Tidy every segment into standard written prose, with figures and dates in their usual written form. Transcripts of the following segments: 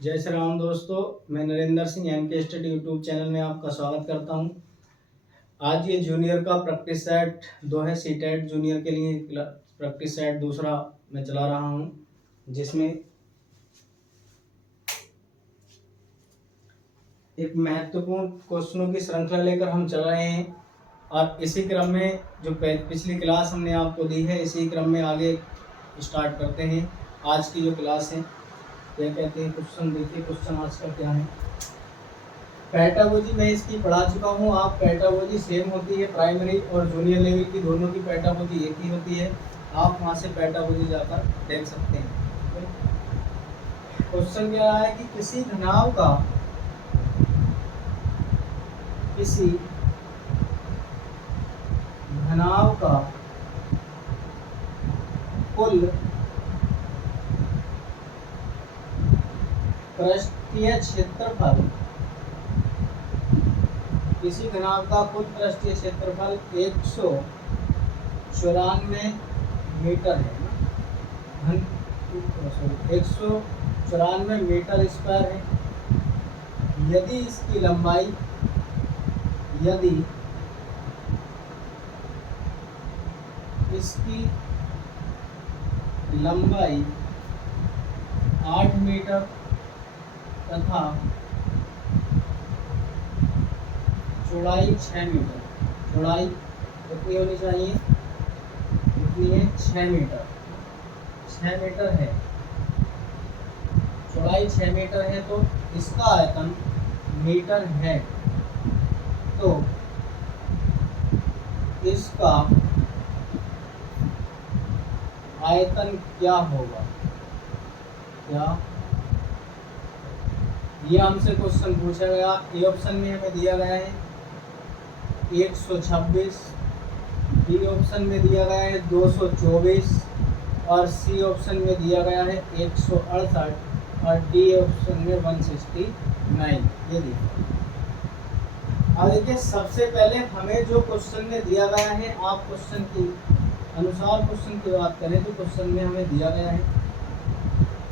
जय श्री राम दोस्तों, मैं नरेंद्र सिंह एम के स्टडी यूट्यूब चैनल में आपका स्वागत करता हूं। आज ये जूनियर का प्रैक्टिस सेट 2 है। सीटेट जूनियर के लिए प्रैक्टिस सेट दूसरा मैं चला रहा हूं, जिसमें एक महत्वपूर्ण क्वेश्चनों की श्रृंखला लेकर हम चल रहे हैं। और इसी क्रम में जो पिछली क्लास हमने आपको दी है, इसी क्रम में आगे स्टार्ट करते हैं। आज की जो क्लास है क्या कहते हैं, क्वेश्चन देखिए। क्वेश्चन आज का क्या है, पैटागोजी मैं इसकी पढ़ा चुका हूँ। आप पैटागोजी सेम होती है, प्राइमरी और जूनियर लेवल की दोनों की पैटागोजी एक ही होती है। आप वहाँ से पैटागोजी जाकर देख सकते हैं। क्वेश्चन क्या है कि किसी घनाभ का कुल पृष्ठीय क्षेत्रफल, किसी घनाभ का कुल पृष्ठीय क्षेत्रफल 194 मीटर है, 194 मीटर स्क्वायर है। यदि इसकी लंबाई 8 मीटर तथा चौड़ाई 6 मीटर, चौड़ाई कितनी होनी चाहिए, कितनी है 6 मीटर, 6 मीटर है, चौड़ाई 6 मीटर है, तो इसका आयतन मीटर है। तो इसका आयतन क्या होगा, क्या ये हमसे क्वेश्चन पूछा गया। ए ऑप्शन में हमें दिया गया है 126, बी ऑप्शन में दिया गया है 224 और सी ऑप्शन में दिया गया है 168 और डी ऑप्शन में 169। ये देखिए। अब देखिए, सबसे पहले हमें जो क्वेश्चन में दिया गया है, आप क्वेश्चन की अनुसार क्वेश्चन की बात करें तो क्वेश्चन में हमें दिया गया है,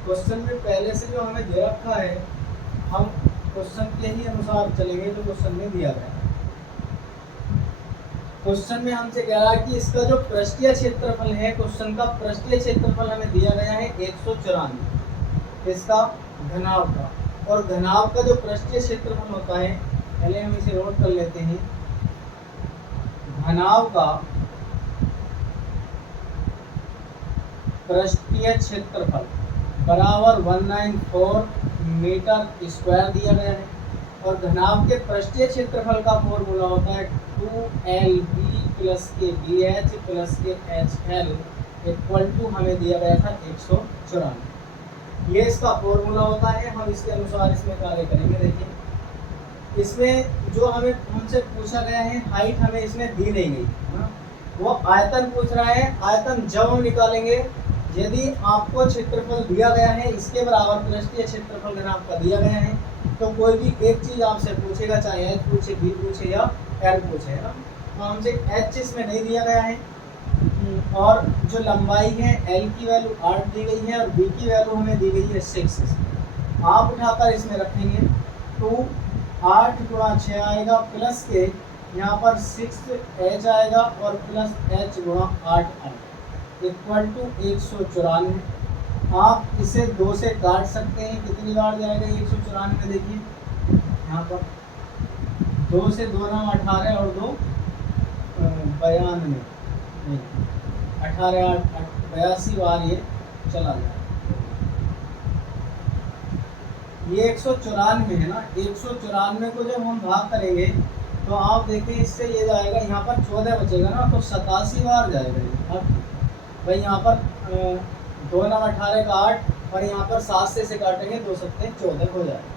क्वेश्चन में पहले से जो हमें दे रखा है, हम क्वेश्चन के ही अनुसार चलेंगे जो क्वेश्चन में दिया गया है। क्वेश्चन में हमसे कह रहा है कि इसका जो पृष्ठीय क्षेत्रफल है, क्वेश्चन का पृष्ठीय क्षेत्रफल हमें दिया गया है 194, इसका घनाभ का। और घनाभ का जो पृष्ठीय क्षेत्रफल होता है, पहले हम इसे नोट कर लेते हैं। घनाभ का पृष्ठीय क्षेत्रफल बराबर 194 मीटर स्क्वायर दिया गया है। और घनाभ के पृष्ठीय क्षेत्रफल का फॉर्मूला होता है 2LB प्लस के BH प्लस के HL इक्वल टू हमें दिया गया था 194। ये इसका फॉर्मूला होता है, हम इसके अनुसार इसमें कार्य करेंगे। देखिए, इसमें जो हमें हमसे पूछा गया है, हाइट हमें इसमें दी नहीं गई, वो आयतन पूछ रहा है। आयतन जब हम निकालेंगे, यदि आपको क्षेत्रफल दिया गया है इसके बराबर पृष्ठीय क्षेत्रफल घनाभ का दिया गया है, तो कोई भी एक चीज आपसे पूछेगा, चाहे H पूछे, B पूछे या L पूछे, है ना। तो हमसे H इसमें नहीं दिया गया है, और जो लंबाई है L की वैल्यू 8 दी गई है और B की वैल्यू हमें दी गई है 6। आप उठाकर इसमें रखेंगे तो 8 गुणा 6 आएगा, प्लस के यहाँ पर 6H आएगा और प्लस H गुणा 8 आएगा, इक्वल टू 194। आप इसे 2 से काट सकते हैं, कितनी बार जाएगा 194। देखिए यहाँ पर 2 से 2 नाम 18 और 2 92, 18 82 बार ये चला जाए। ये 194 है ना, 194 को जब हम भाग करेंगे तो आप देखें, इससे ये जाएगा, यहाँ पर 14 बचेगा ना, तो 87 बार जाएगा। अब भाई यहाँ पर 2 नाम 18 का 8 और यहाँ पर 7 से इसे काटेंगे, 2 सत्ते 14 हो जाएगा।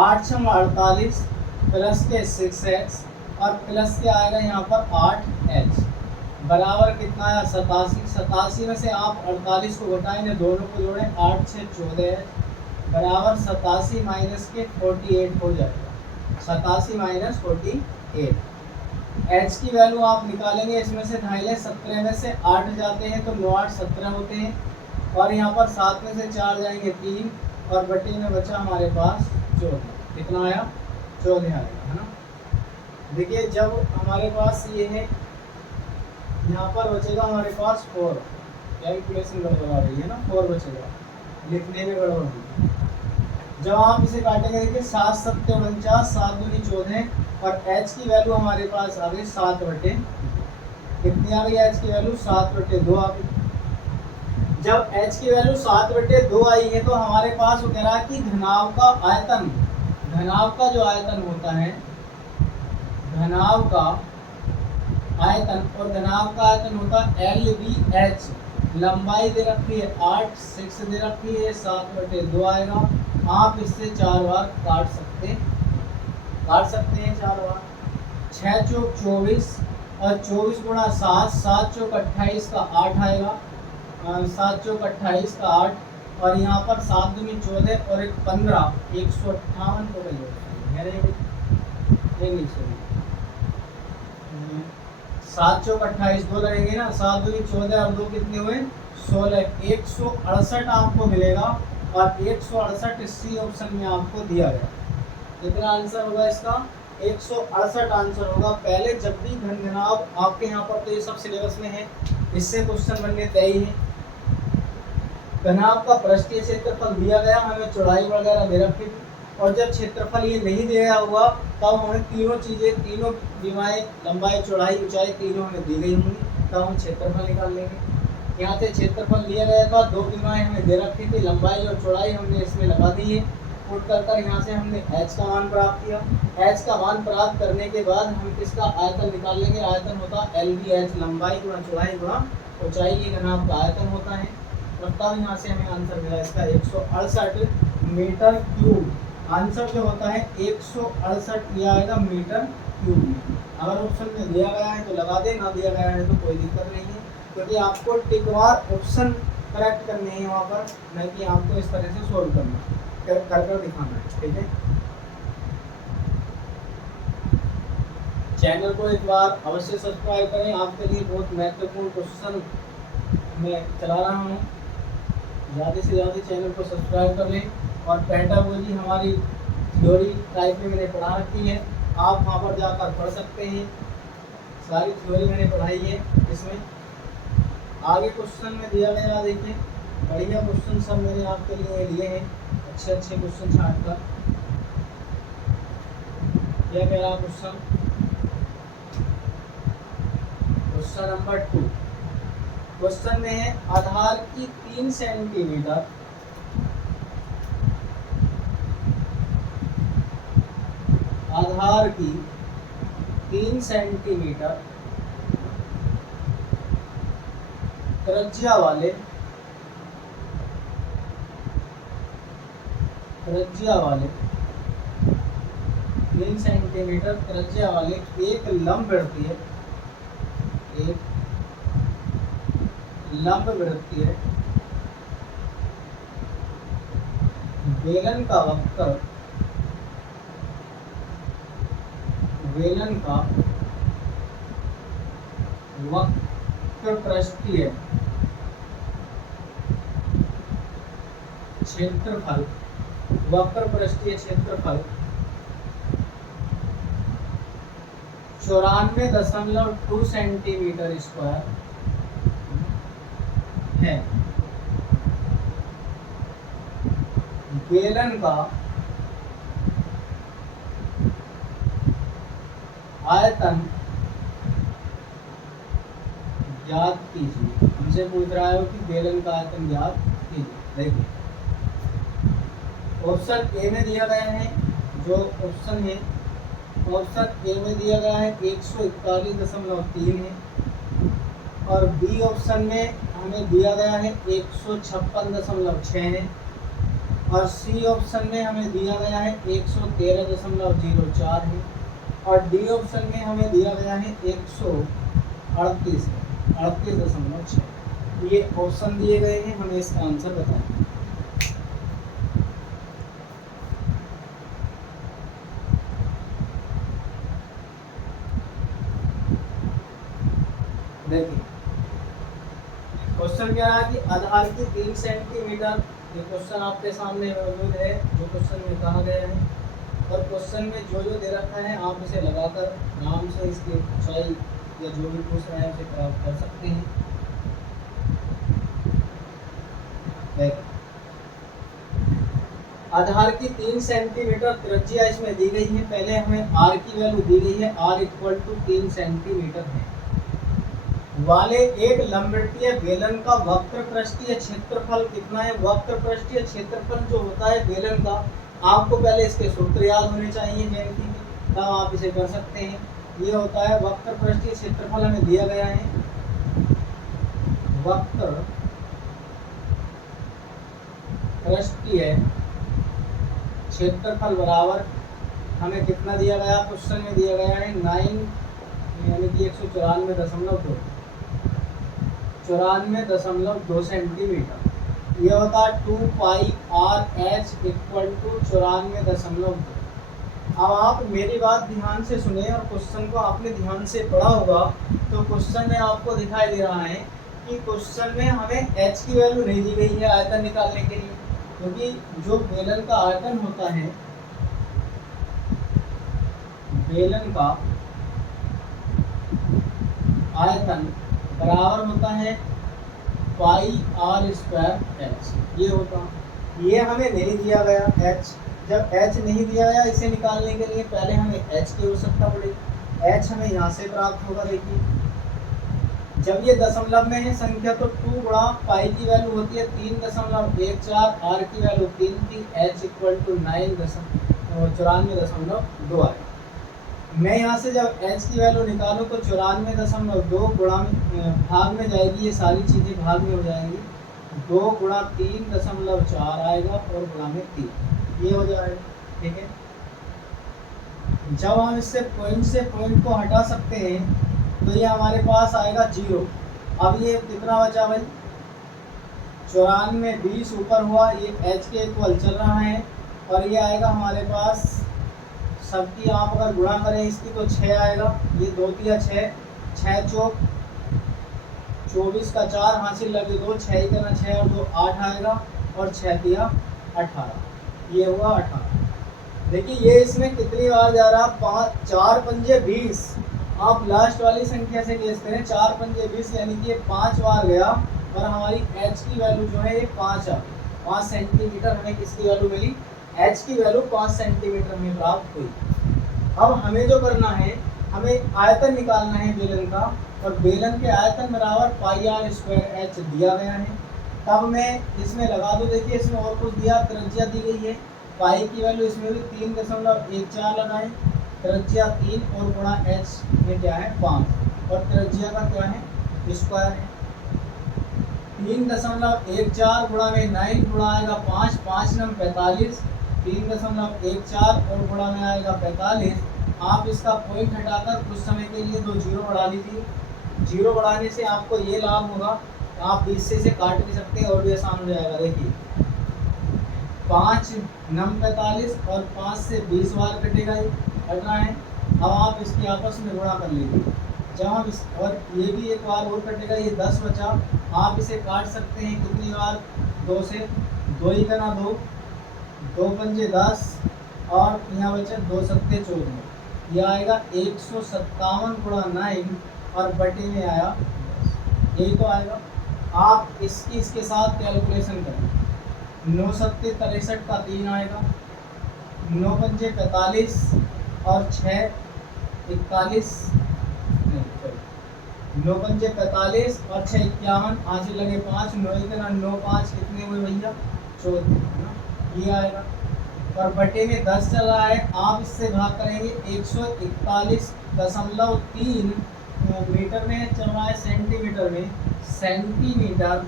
8 छम 48 प्लस के 6X और प्लस के आएगा यहाँ पर 8H बराबर कितना है 87। 87 में से आप 48 को घटाएंगे, दोनों को जोड़ें, 8 से 14H बराबर 87 माइनस के 48 हो जाएगा। 87 माइनस 48। H की वैल्यू आप निकालेंगे, इसमें से 2.5 17 में से 8 जाते हैं तो 9 8 17 होते हैं। और यहाँ पर 7 में से 4 जाएंगे 3 और बटे में बचा हमारे पास 14। कितना आया? 14 आएगा, है ना। देखिए जब हमारे पास ये है, यहाँ पर बचेगा हमारे पास 4, कैलकुलेशन गड़बड़ आ रही है ना, 4 बचेगा, लिखने में गड़बड़ हुई। जब आप इसे काटेंगे देखिए 7 सत्ते 49, 7 दूनी 14 और h की वैल्यू हमारे पास आ गई 7 बटे, कितनी आ गई h की वैल्यू? 7 बटे 2 आ गई। जब h की वैल्यू 7 बटे 2 आई है तो हमारे पास वो कह रहा है कि घनाभ का आयतन, घनाभ का जो आयतन होता है, घनाभ का आयतन, और घनाभ का आयतन होता है LVH। लंबाई दे रखी है 8, 6 दे रखी है 7 बटे 2 आएगा। आप इससे 4 बार काट सकते हैं 4 बार। 6 चौक 24 और 24 गुणा 7, 7 चौक 28 का 8 आएगा, 7 चौक 28 का 8 और यहाँ पर 7 दूनी 14 और एक 15, 158 को कहिए 7 चौक 28 2 लगेंगे ना, 7 दूनी 14 और 2 कितने हुए? 16, 168 आपको मिलेगा और 168 सी ऑप्शन में आपको दिया गया। कितना आंसर होगा इसका? 168 आंसर होगा। पहले जब भी घनघनाभ आपके यहाँ पर, तो ये सब सिलेबस में है, इससे क्वेश्चन बनने तय ही है। घनाभ का पृष्ठीय क्षेत्रफल दिया गया, हमें चौड़ाई वगैरह दे रखी थी, और जब क्षेत्रफल ये नहीं दिया हुआ तब हमें तीनों चीज़ें, तीनों विमाएँ, लंबाई चौड़ाई ऊंचाई तीनों हमें दी गई होंगी, तब हम क्षेत्रफल निकाल लेंगे। यहाँ से क्षेत्रफल दिया गया था, 2 विमाएँ हमें दे रखी थी, लंबाई और चौड़ाई हमने इसमें लगा दी है। पुट कर यहाँ से हमने h का मान प्राप्त किया। h का मान प्राप्त करने के बाद हम किसका आयतन निकाल लेंगे? आयतन होता LVH, लंबाई गुणा चौड़ाई गुणा ऊंचाई, ये घनाभ का आयतन होता है। और तब यहाँ से हमें आंसर मिला इसका 168 मीटर क्यूब। आंसर जो होता है 168 ये आएगा मीटर क्यूब में। अगर ऑप्शन में दिया गया है तो लगा दे, ना दिया गया है तो कोई दिक्कत नहीं है, क्योंकि आपको टिकवार ऑप्शन करेक्ट करने हैं वहाँ पर, नहीं कि आपको इस तरह से सोल्व करना कर दिखाना है। ठीक है, चैनल को एक बार अवश्य सब्सक्राइब करें, आपके लिए बहुत महत्वपूर्ण क्वेश्चन मैं चला रहा हूँ। ज़्यादा से ज़्यादा चैनल को सब्सक्राइब कर लें। और पेडागोजी हमारी थ्योरी टाइप में मैंने पढ़ा रखी है, आप वहाँ पर जाकर पढ़ सकते हैं, सारी थ्योरी मैंने पढ़ाई है इसमें। आगे क्वेश्चन में दिया गया, देखिए बढ़िया क्वेश्चन सब मैंने आपके लिए लिए हैं, अच्छे अच्छे क्वेश्चन छाट कर। क्या कह रहा क्वेश्चन? Question number 2। क्वेश्चन में है आधार की 3 सेंटीमीटर आधार की 3 सेंटीमीटर त्रिज्या वाले 3 सेंटीमीटर त्रिज्या वाले एक लंबवृत्तीय बेलन का वक्र पृष्ठीय क्षेत्रफल 94.2 सेंटीमीटर स्क्वायर है। बेलन का आयतन ज्ञात कीजिए। हमसे पूछ रहा है कि बेलन का आयतन ज्ञात कीजिए। देखिए ऑप्शन ए में दिया गया है, जो ऑप्शन है ऑप्शन ए में दिया गया है 141.3 है, और बी ऑप्शन में हमें दिया गया है 156.6 है, और सी ऑप्शन में हमें दिया गया है 113.04 है, और डी ऑप्शन में हमें दिया गया है 138.6। ये ऑप्शन दिए गए हैं, हमें इसका आंसर बताएं। देखिए क्वेश्चन कह रहा है कि आधार की 3 सेंटीमीटर, ये क्वेश्चन आपके सामने मौजूद है जो क्वेश्चन में कहा गया है, और क्वेश्चन में जो जो दे रखा है आप इसे लगाकर आराम से इसकी ऊंचाई या जो भी पूछ रहे हैं उसे प्राप्त कर सकते हैं। आधार की 3 सेंटीमीटर त्रिज्या इसमें दी गई है। पहले हमें आर की वैल्यू दी गई है, आर इक्वल टू 3 सेंटीमीटर है। वाले एक लंबवृत्तीय बेलन का वक्र पृष्ठीय क्षेत्रफल कितना है? वक्र पृष्ठीय क्षेत्रफल जो होता है बेलन का, आपको पहले इसके सूत्र याद होने चाहिए ज्यामिति में, तब आप इसे कर सकते हैं। ये होता है वक्र पृष्ठीय क्षेत्रफल, हमें दिया गया है वक्र पृष्ठीय क्षेत्रफल बराबर, हमें कितना दिया गया? क्वेश्चन में दिया गया है 9 यानी कि 194.2 सेंटीमीटर। ये होता है 2 पाई आर एच इक्वल टू 94.2। अब आप मेरी बात ध्यान से सुने और क्वेश्चन को आपने ध्यान से पढ़ा होगा, तो क्वेश्चन में आपको दिखाई दे रहा है कि क्वेश्चन में हमें एच की वैल्यू नहीं दी गई है आयतन निकालने के लिए, क्योंकि जो बेलन का आयतन होता है, बेलन का आयतन बराबर होता है पाई आर स्क्वायर एच। ये होता, ये हमें नहीं दिया गया एच। जब एच नहीं दिया गया, इसे निकालने के लिए पहले हमें एच की आवश्यकता पड़ेगी। एच हमें यहाँ से प्राप्त होगा। देखिए, जब ये दशमलव में है संख्या तो 2 गुणा पाई की वैल्यू होती है 3.14, आर की वैल्यू 3 थी, एच इक्वल टू 94.2 आए। मैं यहाँ से जब h की वैल्यू निकालूँ तो 94.2 गुणा भाग में जाएगी, ये सारी चीज़ें भाग में हो जाएंगी। 2 गुणा 3.4 आएगा और गुणा में 3, ये हो जाएगा। ठीक है, जब हम इससे पॉइंट को हटा सकते हैं तो ये हमारे पास आएगा 0। अब ये कितना बचा भाई? 94, 20 ऊपर हुआ, ये h के इक्वल चल रहा है, और ये आएगा हमारे पास सबकी, आप अगर गुणा करें इसकी तो 6 आएगा। ये 2 तिया 6, 6 चौक 24 का 4 हासिल लगे 2, 6 ही करना 6 और 2 8 आएगा, और 6 तिया 18, ये हुआ 18। देखिए ये इसमें कितनी बार जा रहा? 5, 4 पंजे 20। आप लास्ट वाली संख्या से गेस करें, 4 पंजे 20 यानी कि ये 5 बार गया, और हमारी h की वैल्यू जो है ये 5 सेंटीमीटर हमें किसकी वैल्यू मिली? h की वैल्यू 5 सेंटीमीटर में प्राप्त हुई। अब हमें जो करना है, हमें आयतन निकालना है बेलन का, और बेलन के आयतन बराबर पाई आर स्क्वायर एच दिया गया है। तब मैं इसमें लगा दूँ। देखिए इसमें और कुछ दिया, त्रिज्या दी गई है, पाई की वैल्यू इसमें भी 3.14 लगाएं, त्रिज्या 3 और गुणा एच में क्या है 5, और त्रिज्या का क्या है? स्क्वायर है। 3.14 गुणा में 9 गुणा आएगा 5, 5 नम 45, 3.14 और गुणा में आएगा 45। आप इसका पॉइंट हटाकर कुछ समय के लिए 2 जीरो बढ़ा लीजिए। जीरो बढ़ाने से आपको ये लाभ होगा, आप 20 से इसे काट भी सकते हैं और भी आसान हो जाएगा। देखिए 5 नम 45 और 5 से 20 बार कटेगा, ये कटना है। अब आप इसके आपस में गुणा कर लीजिए। जब हम इस, और ये भी एक बार और कटेगा, ये 10 बचा। आप इसे काट सकते हैं कितनी बार? 2 से, 2 ही करना 2, 2 पंजे 10, और यहाँ बचा 2 सत्ते 14, यह आएगा 157 गुणा 9 और बटे में आया, यही तो आएगा। आप इसके साथ कैलकुलेशन करें, 9 सत्ते 63 का 3 आएगा, 9 पंजे 45 और 6 41, 9 पंजे 45 और 6 51, हासिल लगे 5, 9 इतना 9 5 कितने हुए भैया? 14, ये आएगा। और बटे में 10 चल रहा है, आप इससे भाग करेंगे 141.3 मीटर में चल रहा है, सेंटीमीटर में, सेंटीमीटर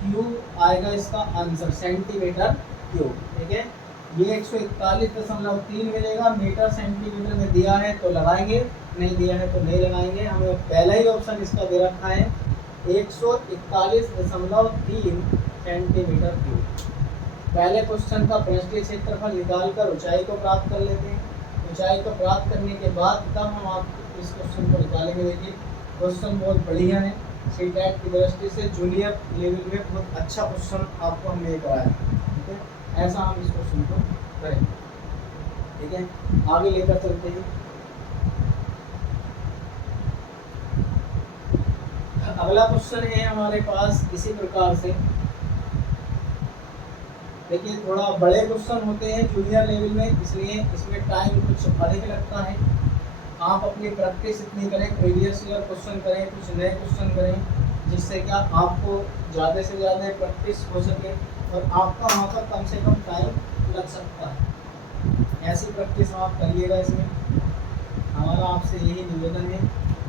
क्यूब आएगा इसका आंसर, सेंटीमीटर क्यूब। ठीक है, ये 141.3 मिलेगा। मीटर सेंटीमीटर में दिया है तो लगाएंगे, नहीं दिया है तो नहीं लगाएंगे। हमें पहला ही ऑप्शन इसका दे रखा है 141.3 सेंटीमीटर क्यूब। पहले क्वेश्चन का पृष्ठीय क्षेत्रफल निकालकर ऊंचाई को प्राप्त कर लेते हैं। ऊंचाई को प्राप्त करने के बाद तब हम आपको इस क्वेश्चन को निकालेंगे। देखिए क्वेश्चन बहुत बढ़िया है। सीटेट की दृष्टि से जूनियर लेवल में बहुत अच्छा क्वेश्चन आपको हमने कराया, ठीक है। ऐसा हम इस क्वेश्चन को करें, ठीक है। आगे लेकर चलते हैं। अगला क्वेश्चन है हमारे पास इसी प्रकार से, देखिए थोड़ा बड़े क्वेश्चन होते हैं जूनियर लेवल में, इसलिए इसमें टाइम कुछ अधिक लगता है। आप अपनी प्रैक्टिस इतनी करें, प्रीवियस ईयर क्वेश्चन करें, कुछ नए क्वेश्चन करें, जिससे क्या आपको ज़्यादा से ज़्यादा प्रैक्टिस हो सके और आपका वहाँ पर कम से कम टाइम लग सकता है। ऐसी प्रैक्टिस आप करिएगा इसमें, हमारा आपसे यही निवेदन है,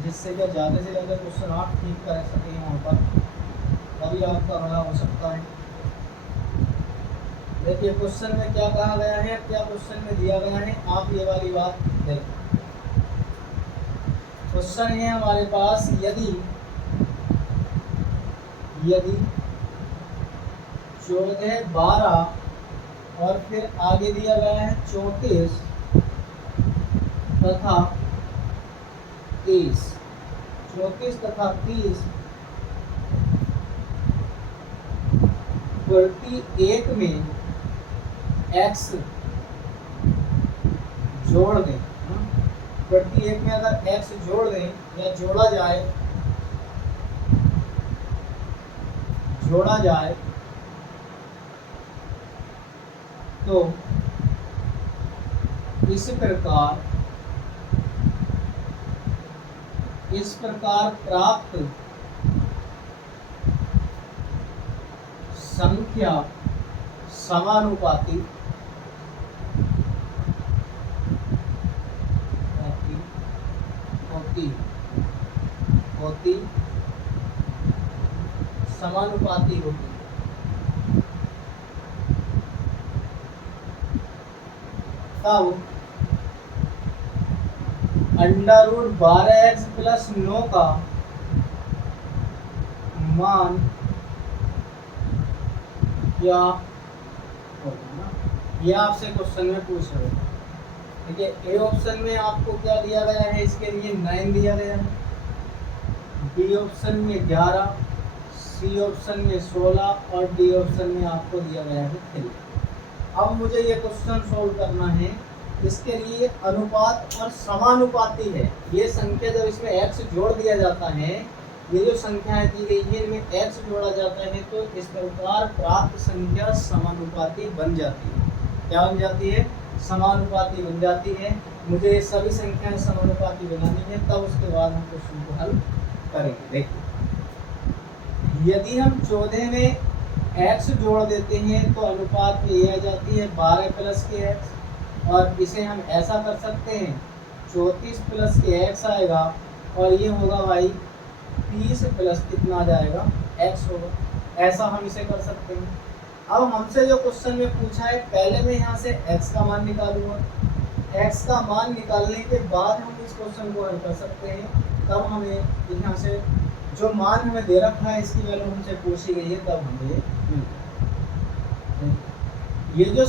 जिससे क्या ज़्यादा से ज़्यादा क्वेश्चन आप ठीक कर सकें वहाँ पर, तभी आपका बड़ा हो सकता है। देखिए क्वेश्चन में क्या कहा गया है, क्या क्वेश्चन में दिया गया है, आप ये वाली बात देखें। क्वेश्चन है हमारे पास, यदि 14, 12 और फिर आगे दिया गया है 34 तथा 30, 34 तथा 30 प्रति एक में x जोड़ दें, प्रति एक में अगर x जोड़ दें या जोड़ा जाए तो इस प्रकार प्राप्त संख्या समानुपाती समानुपाती होती। तब √12x + 9 का मान क्या होगा ना, ये आपसे क्वेश्चन में पूछ रहे हैं। देखिए ए ऑप्शन में आपको क्या दिया गया है, इसके लिए 9 दिया गया है, बी ऑप्शन में 11, सी ऑप्शन में 16 और डी ऑप्शन में आपको दिया गया है 3। अब मुझे ये क्वेश्चन सोल्व करना है, इसके लिए अनुपात और समानुपाती है। ये संख्या जब इसमें x जोड़ दिया जाता है, ये जो संख्या दी गई है इनमें x जोड़ा जाता है, तो इस प्रकार प्राप्त संख्या समानुपाती बन जाती है। क्या बन जाती है? समानुपाती बन जाती है। मुझे ये सभी संख्याएं समानुपाती बनानी है, तब उसके बाद हम क्वेश्चन को हल करेंगे। देखिए यदि हम 14 में x जोड़ देते हैं तो अनुपात में ये आ जाती है 12 + के x, और इसे हम ऐसा कर सकते हैं 34 + के x आएगा, और ये होगा भाई 30 प्लस कितना आ जाएगा x होगा। ऐसा हम इसे कर सकते हैं। अब हमसे जो क्वेश्चन में पूछा है, पहले मैं यहाँ से x का मान निकालूंगा, x का मान निकालने के बाद हम इस क्वेश्चन को हल कर सकते हैं। तब हमें यहाँ से जो मान हमें दे रखा है, इसकी वैल्यू हमसे पूछी गई है, तब हमें ये जो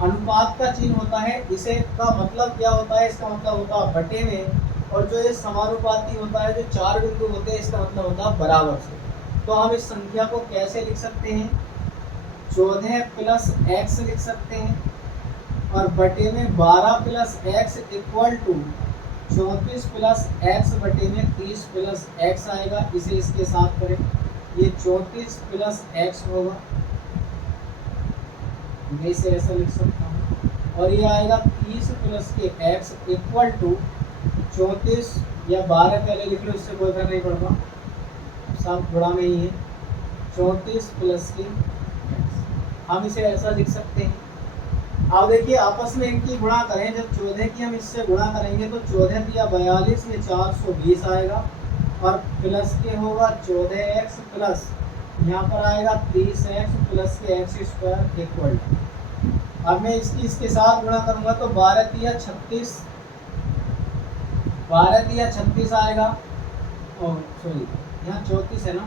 अनुपात का चिन्ह होता है, इसे का मतलब क्या होता है? इसका मतलब होता है बटे में, और जो ये समानुपाती होता है, जो 4 बिंदु होते हैं, इसका मतलब होता है बराबर से। तो हम इस संख्या को कैसे लिख सकते हैं? 14 + x लिख सकते हैं, और बटे में 12 + x = 34 + x बटे में 30 + x आएगा। इसे इसके साथ करें, ये 34 + x होगा, मैं इसे ऐसा लिख सकता हूँ, और ये आएगा 30 + के x = 34 या 12 पहले लिख लो, इससे कोई फर्क नहीं पड़ता, सब गुणा में ही है। 34 + के x, हम इसे ऐसा लिख सकते हैं। अब देखिए आपस में इनकी गुणा करें, जब 14 की हम इससे गुणा करेंगे तो 14 × 42 ये 420 आएगा, और प्लस के होगा 14x प्लस यहाँ पर आएगा 30x + के x² इक्वल। अब मैं इसके साथ गुणा करूंगा तो 12 × 3 = 36 आएगा, और सॉरी यहाँ 34 है ना,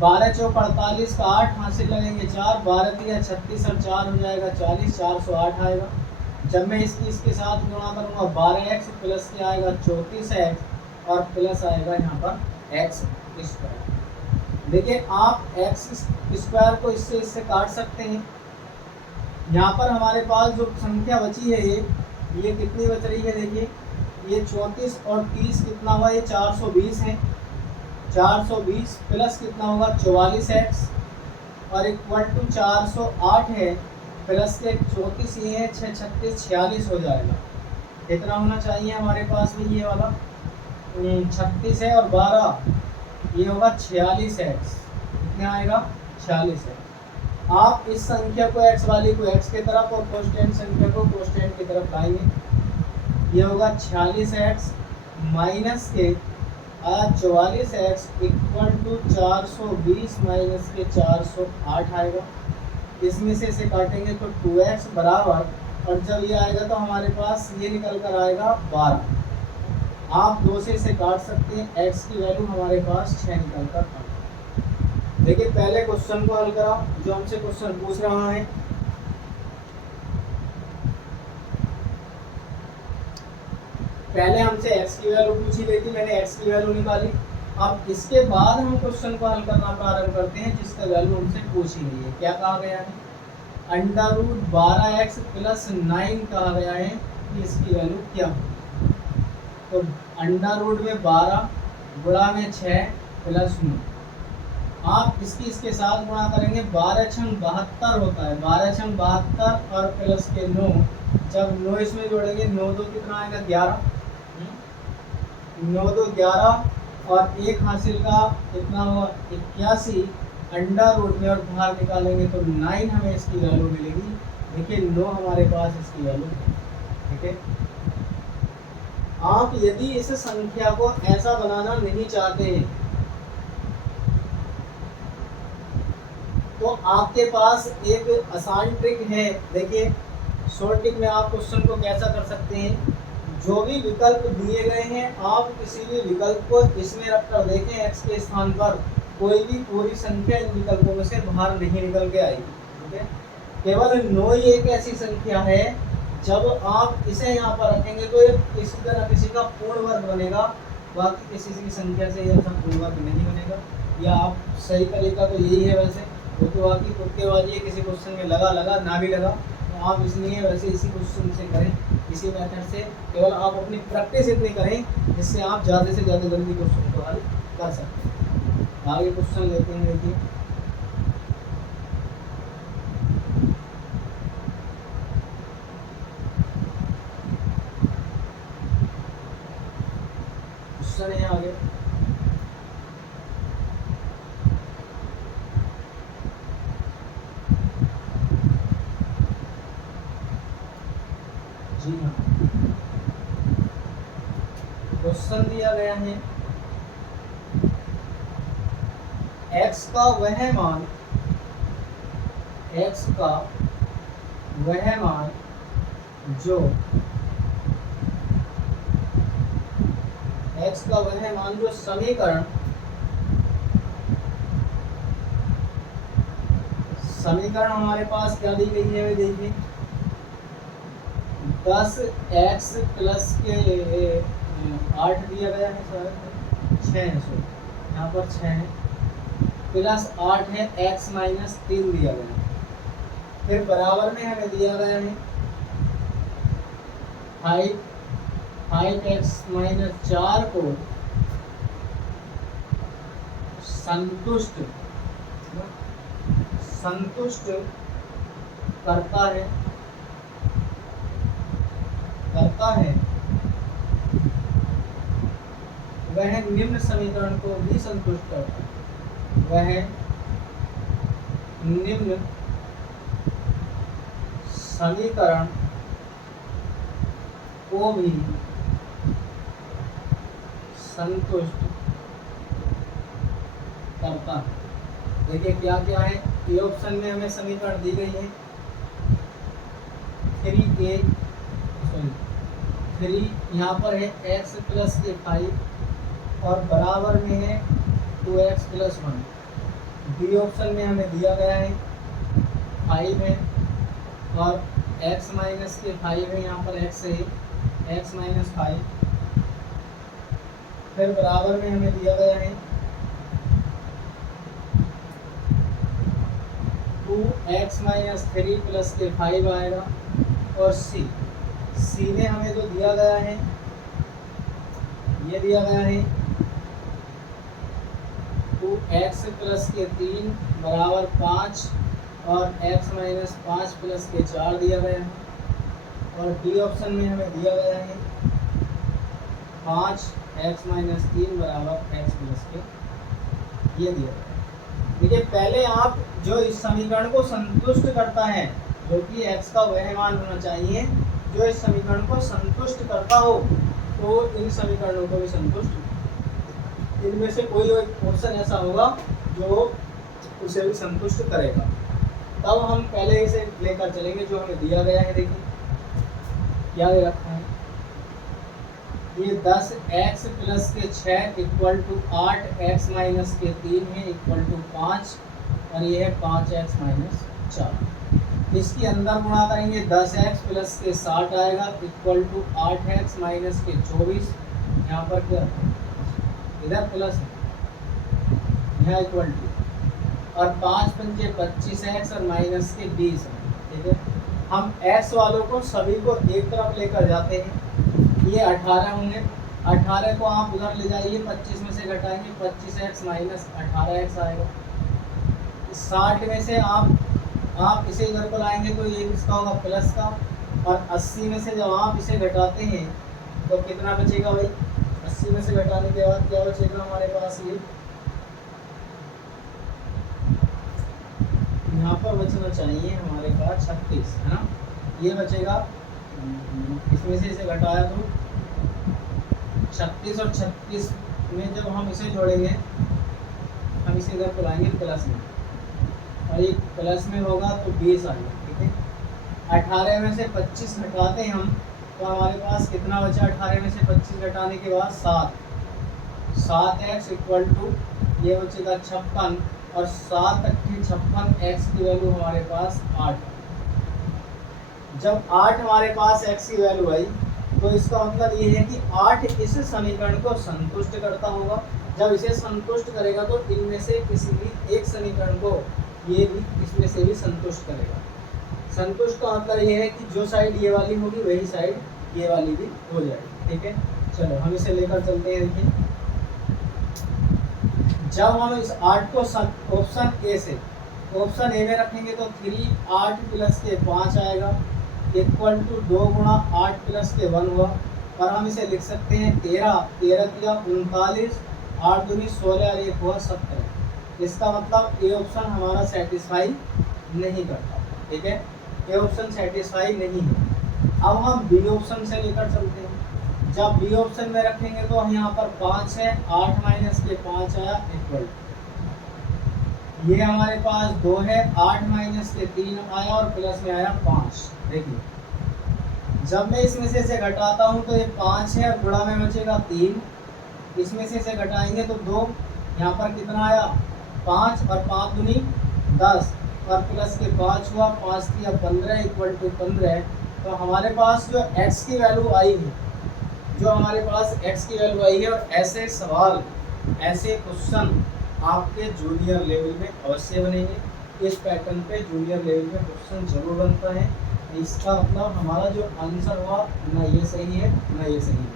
12 × 4 = 48 का 8 हासिल लगेंगे 4, 12 × 3 = 36 और 4 हो जाएगा 40, 408 आएगा। जब मैं इसके साथ गुणा करूँगा 12x प्लस क्या आएगा 34x, और प्लस आएगा यहाँ पर x²। देखिए आप एक्स स्क्वायर को इससे काट सकते हैं। यहाँ पर हमारे पास जो संख्या बची है ये कितनी बच रही है, देखिए ये 34 और 30 कितना हुआ, ये 420 है। 420 प्लस कितना होगा 44x और इक्वल टू 408 है प्लस के 34 ये है 6 36 46 हो जाएगा। कितना होना चाहिए हमारे पास में ये वाला 36 है और 12 ये होगा 46x। कितना आएगा 46 है। आप इस संख्या को x वाली को x की तरफ और कोष्टेंट संख्या को कोष्टेंट की तरफ लाएंगे। ये होगा 46x माइनस के 44x इक्वल टू 420 माइनस के 408 आएगा। इसमें से इसे काटेंगे तो 2x बराबर, और जब ये आएगा तो हमारे पास ये निकल कर आएगा 12। आप 2 से इसे काट सकते हैं, x की वैल्यू हमारे पास 6 निकल कर आएगा। देखिए पहले क्वेश्चन को हल करा जो हमसे क्वेश्चन पूछ रहा है। पहले हमसे x की वैल्यू पूछी गई थी, मैंने x की वैल्यू निकाली। अब इसके बाद हम क्वेश्चन को हल करना प्रारंभ करते हैं जिसका वैल्यू हमसे पूछी गई है। क्या कहा गया है, अंडर रूट 12x प्लस 9 कहा गया है कि इसकी वैल्यू क्या हो। तो अंडर रूट में 12 गुणा में 6 प्लस 9, आप इसके साथ गुणा करेंगे। 12 छंग 72 होता है, 12 छंग 72 और प्लस के 9, जब 9 इसमें जोड़ेंगे 9 2 कितना आएगा 11, 9 2 11 और एक हासिल का कितना हुआ 81 अंडर रूट में, और बाहर निकालेंगे तो 9 हमें इसकी वैल्यू मिलेगी। देखिए 9 हमारे पास इसकी वैल्यू है। ठीक है, आप यदि इस संख्या को ऐसा बनाना नहीं चाहते हैं तो आपके पास एक आसान ट्रिक है। देखिए शॉर्ट ट्रिक में आप क्वेश्चन को कैसा कर सकते हैं, जो भी विकल्प दिए गए हैं आप किसी भी विकल्प को इसमें रखकर देखें, x के स्थान पर कोई भी पूरी संख्या इन विकल्पों में से बाहर नहीं निकल के आएगी। ठीक है, केवल 9 ही एक ऐसी संख्या है जब आप इसे यहाँ पर रखेंगे तो ये किसी तरह किसी का पूर्ण वर्ग बनेगा, बाकी किसी की संख्या से यह पूर्ण वर्ग नहीं बनेगा। या आप सही तरीका तो यही है वैसे, तो बाकी तुक्केबाजी किसी क्वेश्चन में लगा ना भी लगा, तो आप इसलिए वैसे इसी क्वेश्चन से करें, इसी मेथड से। केवल आप अपनी प्रैक्टिस इतनी करें जिससे आप ज़्यादा से ज़्यादा जल्दी क्वेश्चन को हल कर सकते हैं। आगे क्वेश्चन लेते हैं। देखिए क्वेश्चन है आगे, जी हाँ, क्वेश्चन दिया गया है x का वह मान जो समीकरण हमारे पास क्या दी गई है, देखिए 10x प्लस के 8 दिया गया है, सर 6 है, सॉरी यहाँ पर 6 है, प्लस 8 है, x माइनस 3 दिया गया है। फिर बराबर में हमें दिया गया है 5x माइनस 4 को संतुष्ट करता है वह निम्न समीकरण को भी संतुष्ट करता है, वह निम्न समीकरण को भी संतुष्ट करता है। देखिए क्या क्या है, ए ऑप्शन में हमें समीकरण दी गई है 3 यहाँ पर है x प्लस के 5 और बराबर में है 2x प्लस 1। बी ऑप्शन में हमें दिया गया है 5 है और x माइनस के 5 है, यहाँ पर x है x माइनस 5। फिर बराबर में हमें दिया गया है एक्स माइनस 3 प्लस के 5 आएगा। और सी में हमें जो दिया गया है, ये दिया गया है 2x प्लस के 3 बराबर 5 और x माइनस 5 प्लस के 4 दिया गया है। और डी ऑप्शन में हमें दिया गया है 5x माइनस 3 बराबर x प्लस के, ये दिया गया है। देखिए पहले आप जो इस समीकरण को संतुष्ट करता है, जो कि x का वह मान होना चाहिए जो इस समीकरण को संतुष्ट करता हो, तो इन समीकरणों को भी संतुष्ट, इनमें से कोई एक ऑप्शन ऐसा होगा जो उसे भी संतुष्ट करेगा। तब हम पहले इसे लेकर चलेंगे जो हमें दिया गया है। देखिए क्या दे रखा है, ये 10x प्लस के 6 इक्वल टू 8x माइनस के 3 है इक्वल टू 5 और ये है 5x माइनस 4। इसके अंदर गुणा करेंगे 10x प्लस के 60 आएगा इक्वल टू 8x माइनस के 24। यहाँ पर क्या इधर प्लस है, यहाँ इक्वल टू, और 5 पंजे 25x और माइनस के 20 है। ठीक है, हम x वालों को सभी को एक तरफ लेकर जाते हैं, ये 18 होंगे, 18 को आप उधर ले जाइए, 25 में से घटाएंगे 25x माइनस 18x आएगा। 60 में से आप इसे इधर को लाएंगे तो ये किसका होगा, प्लस का। और 80 में से जब आप इसे घटाते हैं तो कितना बचेगा भाई, 80 में से घटाने के बाद क्या बचेगा हमारे पास, ये यहाँ पर बचना चाहिए हमारे पास 36 है ना, ये बचेगा। इसमें से इसे घटाया तो 36 और 36 में जब हम इसे जोड़ेंगे, हम इसे इधर को लाएंगे प्लस में, और ये प्लस में होगा तो 20 आएगा। ठीक है, 18 में से 25 घटाते हैं हम तो हमारे पास कितना बचा, 18 में से 25 घटाने के बाद 7x इक्वल टू ये बचेगा 56 और 7 अट्ठी 56, x की वैल्यू हमारे पास 8। जब 8 हमारे पास x की वैल्यू आई तो इसका मतलब ये है कि 8 इस समीकरण को संतुष्ट करता होगा। जब इसे संतुष्ट करेगा तो इनमें से किसी भी एक समीकरण को ये भी इसमें से भी संतुष्ट करेगा। संतुष्ट का मतलब ये है कि जो साइड ये वाली होगी वही साइड ये वाली भी हो जाएगी। ठीक है, चलो हम इसे लेकर चलते हैं। देखिए जब हम इस 8 को ऑप्शन ए से ऑप्शन ए में रखेंगे तो 3 8 प्लस के 5 आएगा इक्वल टू 2 गुणा 8 प्लस के 1 हुआ। और हम इसे लिख सकते हैं 13 किया 39, 8 दूनी 16 और 1 हुआ 17। इसका मतलब ए ऑप्शन हमारा सेटिस्फाई नहीं करता। ठीक है, ए ऑप्शन सेटिस्फाई नहीं है। अब हम बी ऑप्शन से लेकर चलते हैं। जब बी ऑप्शन में रखेंगे तो यहाँ पर 5 है, 8 माइनस के 5 आया इक्वल, ये हमारे पास 2 है, 8 माइनस के 3 आया और प्लस में आया 5। देखिए जब मैं इसमें से इसे घटाता हूँ तो ये 5 है और गुणा में बचेगा 3, इसमें से इसे घटाएंगे तो 2, यहाँ पर कितना आया 5 और 5 दूनी 10 और प्लस के 5 हुआ, 5 किया 15 इक्वल टू 15। तो हमारे पास जो x की वैल्यू आई है, जो हमारे पास x की वैल्यू आई है, और ऐसे सवाल ऐसे क्वेश्चन आपके जूनियर लेवल में अवश्य बनेंगे। इस पैटर्न पे जूनियर लेवल में क्वेश्चन जरूर बनता है। इसका मतलब हमारा जो आंसर हुआ ना ये सही है ना ये सही है।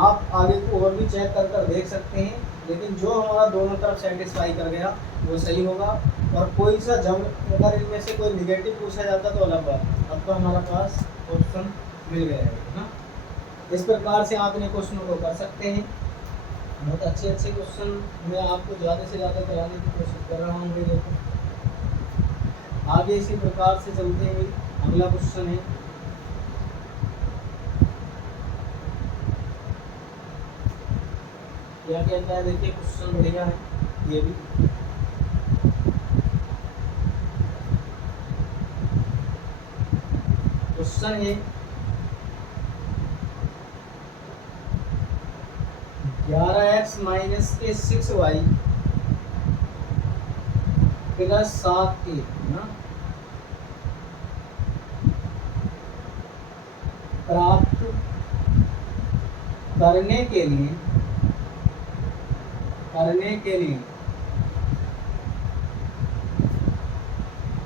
आप आगे को और भी चेक कर कर देख सकते हैं, लेकिन जो हमारा दोनों तरफ सेटिस्फाई कर गया वो सही होगा। और कोई सा जब अगर इनमें से कोई निगेटिव पूछा जाता तो अलग बात, अब तो हमारा पास ऑप्शन मिल गया है ना। इस प्रकार से आप इन क्वेश्चनों को कर सकते हैं। बहुत अच्छे अच्छे क्वेश्चन मैं आपको ज़्यादा से ज़्यादा कराने की कोशिश कर रहा हूँ वीडियो को। आगे इसी प्रकार से चलते हैं। अगला क्वेश्चन है क्या कहता है, देखिए क्वेश्चन बढ़िया है ये भी। क्वेश्चन है 11x माइनस के 6y प्लस 7a ना प्राप्त करने के लिए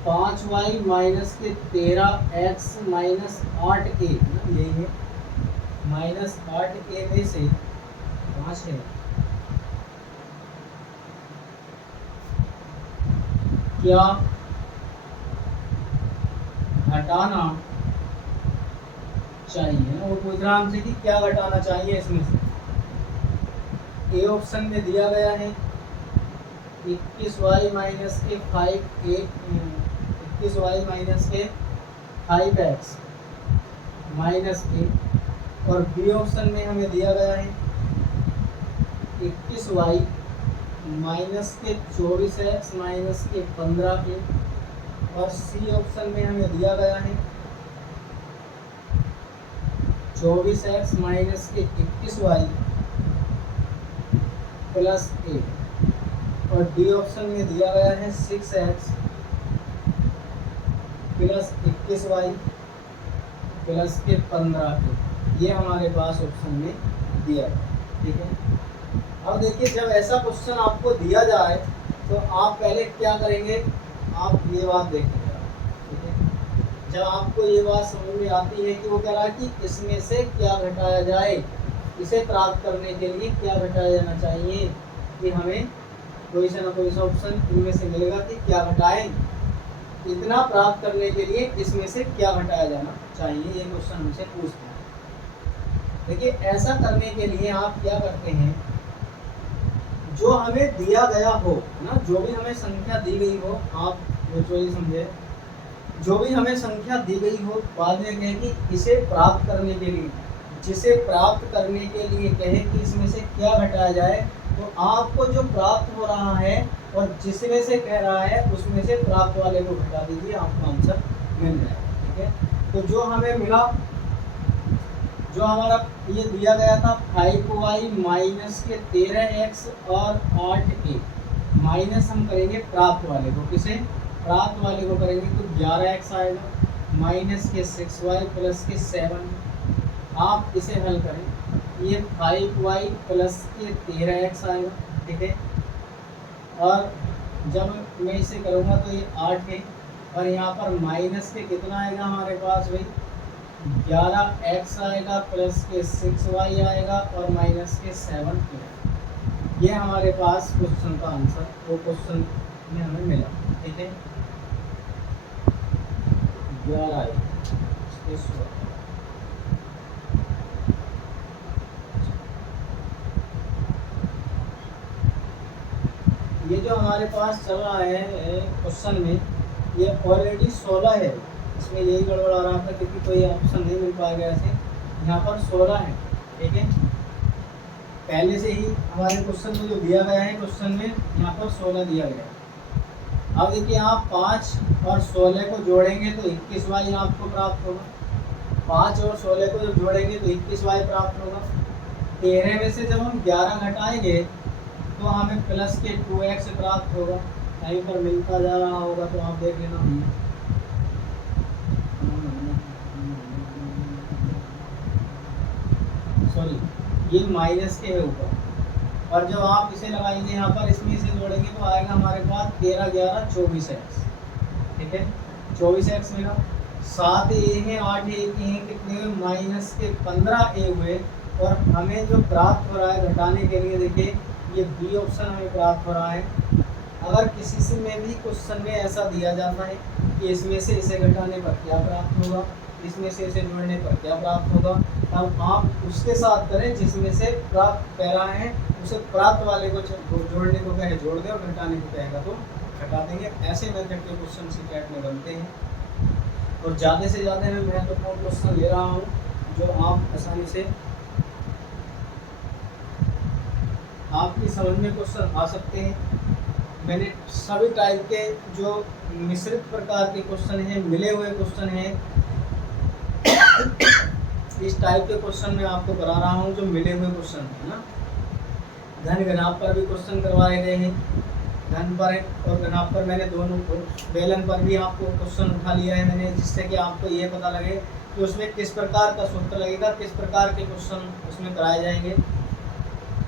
5y माइनस के 13x माइनस 8a, यही है, माइनस 8a में से 5 है, क्या घटाना चाहिए। वो पूछ रहा हमसे कि क्या घटाना चाहिए इसमें से। ए ऑप्शन में दिया गया है 21y माइनस के 5a, 21y माइनस के 5x माइनस a, और बी ऑप्शन में हमें दिया गया है 21y माइनस के 24x माइनस के 15a, और सी ऑप्शन में हमें दिया गया है 24x माइनस के 21y प्लस a, और डी ऑप्शन में दिया गया है 6x प्लस 21y प्लस के 15a। ये हमारे पास ऑप्शन में दिया है, ठीक है। अब देखिए, जब ऐसा क्वेश्चन आपको दिया जाए तो आप पहले क्या करेंगे, आप ये बात देखेंगे, ठीक है। जब आपको ये बात समझ में आती है कि वो कह रहा है कि इसमें से क्या घटाया जाए, इसे प्राप्त करने के लिए क्या घटाया जाना चाहिए, कि हमें कोई सा ना कोई सा ऑप्शन इनमें से मिलेगा कि क्या घटाएं, इतना प्राप्त करने के लिए इसमें से क्या घटाया जाना चाहिए, ये क्वेश्चन हमसे पूछता है। देखिए, ऐसा करने के लिए आप क्या करते हैं, जो हमें दिया गया हो ना, जो भी हमें संख्या दी गई हो, आप वर्चुअली समझे, जो भी हमें संख्या दी गई हो, बाद में कहें कि इसे प्राप्त करने के लिए, जिसे प्राप्त करने के लिए कहें कि इसमें से क्या घटाया जाए, तो आपको जो प्राप्त हो रहा है और जिसमें से कह रहा है उसमें से प्राप्त वाले को घटा दीजिए, आपको आंसर मिल जाएगा, ठीक है। तो जो हमें मिला, जो हमारा ये दिया गया था 5y माइनस के 13x और 8a, माइनस हम करेंगे प्राप्त वाले को, किसे, प्राप्त वाले को करेंगे तो 11x आएगा, माइनस के 6y प्लस के 7, आप इसे हल करें, ये 5y प्लस के 13x आएगा, ठीक है। और जब मैं इसे करूँगा तो ये 8 है, और यहाँ पर माइनस के कितना आएगा हमारे पास भाई, 11x आएगा प्लस के 6y आएगा और माइनस के 7। ये हमारे पास क्वेश्चन का आंसर, वो क्वेश्चन में हमें मिला, ठीक है। 11 ये जो हमारे पास चल रहा है क्वेश्चन में, ये ऑलरेडी 16 है, इसमें यही गड़बड़ आ रहा था क्योंकि कोई ऑप्शन नहीं मिल पाएगा ऐसे। यहाँ पर 16 है, ठीक है, पहले से ही हमारे क्वेश्चन में जो दिया गया है, क्वेश्चन में यहाँ पर 16 दिया गया है। अब देखिए, आप 5 और 16 को जोड़ेंगे तो 21y आपको प्राप्त होगा, 5 और 16 को जब जोड़ेंगे तो 21y प्राप्त होगा। 13 में से जब हम 11 घटाएंगे तो हमें प्लस के 2x प्राप्त होगा, कहीं पर मिलता जा रहा होगा तो आप देख लेना। सॉरी, ये माइनस के है ऊपर, और जब आप इसे लगाएंगे यहाँ पर, इसमें इसे जोड़ेंगे तो आएगा हमारे पास 13 11 24x, ठीक है, 24x मिला, 7 ए हैं, 8 ए के हैं, कितने हुए, माइनस के 15 ए हुए। और हमें जो प्राप्त हो रहा है घटाने के लिए, देखिए ये बी ऑप्शन हमें प्राप्त हो रहा है। अगर किसी से में भी क्वेश्चन में ऐसा दिया जाता है कि इसमें से इसे घटाने पर क्या प्राप्त होगा, इसमें से इसे जोड़ने पर क्या प्राप्त होगा, तब आप उसके साथ करें जिसमें से प्राप्त कह रहा है, उसे प्राप्त वाले को जोड़ने को कहे जोड़ दें और घटाने को कहेगा तो घटा देंगे। ऐसे मेथड के क्वेश्चन सीटेट में बनते हैं, और ज़्यादा से ज़्यादा मैं महत्वपूर्ण क्वेश्चन ले रहा हूँ जो आप आसानी से आपकी समझ में क्वेश्चन आ सकते हैं। मैंने सभी टाइप के जो मिश्रित प्रकार के क्वेश्चन हैं, मिले हुए क्वेश्चन हैं, इस टाइप के क्वेश्चन मैं आपको करा रहा हूँ जो मिले हुए क्वेश्चन है ना। धन घनाभ पर भी क्वेश्चन करवाए गए हैं, धन पर और घनाभ पर मैंने दोनों, बेलन पर भी आपको क्वेश्चन उठा लिया है मैंने, जिससे कि आपको ये पता लगे कि उसमें किस प्रकार का सूत्र लगेगा, किस प्रकार के क्वेश्चन उसमें कराए जाएंगे।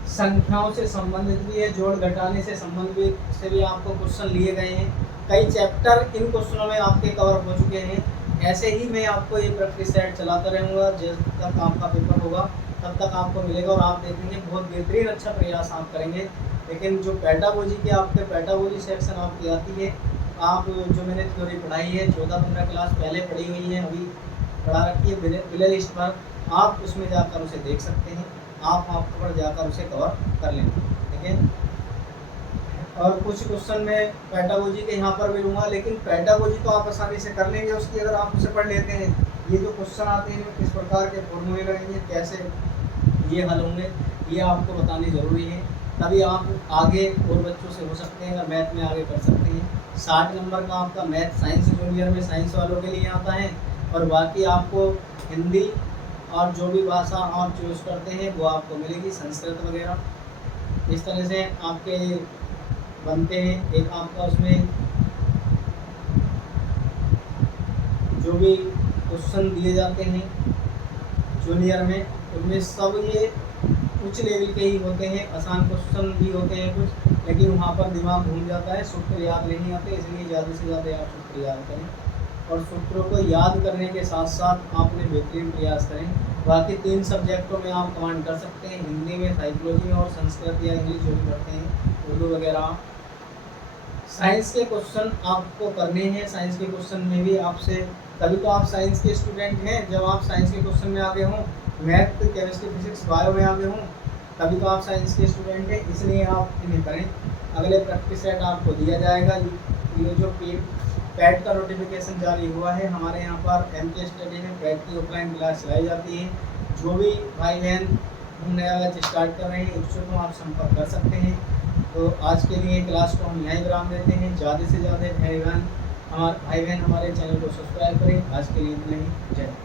संख्याओं से संबंधित भी है, जोड़ घटाने से संबंधित से भी आपको क्वेश्चन लिए गए हैं, कई चैप्टर इन क्वेश्चनों में आपके कवर हो चुके हैं। ऐसे ही मैं आपको ये प्रैक्टिस सेट चलाता रहूँगा, जब तक आपका पेपर होगा तब तक आपको मिलेगा और आप देखेंगे बहुत बेहतरीन अच्छा प्रयास आप करेंगे। लेकिन जो पेडागोजी के आपके पेडागोजी सेक्शन आपकी आती है, आप जो मैंने थ्योरी पढ़ाई है 14-15 क्लास पहले पढ़ी हुई है, अभी पढ़ा रखी है प्ले लिस्ट पर, आप उसमें जाकर उसे देख सकते हैं, आप पर जाकर उसे कवर कर लेंगे, ठीक है। और कुछ क्वेश्चन मैं पेडागोजी के यहाँ पर भी लूँगा, लेकिन पेडागोजी तो आप आसानी से कर लेंगे उसकी, अगर आप उसे पढ़ लेते हैं। ये जो क्वेश्चन आते हैं किस प्रकार के फॉर्मूले लगेंगे, कैसे ये हल होंगे, ये आपको बताने ज़रूरी है, तभी आप आगे और बच्चों से हो सकते हैं, अगर मैथ में आगे कर सकते हैं। 60 नंबर का आपका मैथ साइंस जूनियर में साइंस वालों के लिए आता है, और बाकी आपको हिंदी और जो भी भाषा आप चूज़ करते हैं वो आपको मिलेगी, संस्कृत वगैरह। इस तरह से आपके बनते हैं। एक आपका उसमें जो भी क्वेश्चन दिए जाते हैं जूनियर में, उनमें सब ये उच्च लेवल के ही होते हैं, आसान क्वेश्चन भी होते हैं कुछ, लेकिन वहाँ पर दिमाग घूम जाता है, सूत्र याद नहीं आते, इसलिए ज़्यादा से ज़्यादा आप सूत्र याद करें और सूत्रों को याद करने के साथ साथ आपने बेहतरीन प्रयास करें। बाकी 3 सब्जेक्टों में आप कमांड कर सकते हैं, हिंदी में, साइकोलॉजी में और संस्कृत या इंग्लिश जो भी पढ़ते हैं, उर्दू वगैरह। साइंस के क्वेश्चन आपको करने हैं, साइंस के क्वेश्चन में भी आपसे, तभी तो आप साइंस के स्टूडेंट हैं, जब आप साइंस के क्वेश्चन में आगे हों, मैथ, केमिस्ट्री, फिजिक्स, बायो में आगे हों, तभी तो आप साइंस के स्टूडेंट हैं, इसलिए आप इन्हें करें। अगले प्रैक्टिस सेट आपको दिया जाएगा। ये जो पैड का नोटिफिकेशन जारी हुआ है, हमारे यहाँ पर MK स्टडी में पैड की ऑफलाइन क्लास चलाई जाती है। जो भी भाई बहन नया बैच स्टार्ट कर रहे हैं, इच्छुक हो, आप संपर्क कर सकते हैं। तो आज के लिए क्लास को हम यहीं विराम देते हैं। ज़्यादा से ज़्यादा भाई बहन हमारे चैनल को सब्सक्राइब करें। आज के लिए इतना ही, जय हिंद।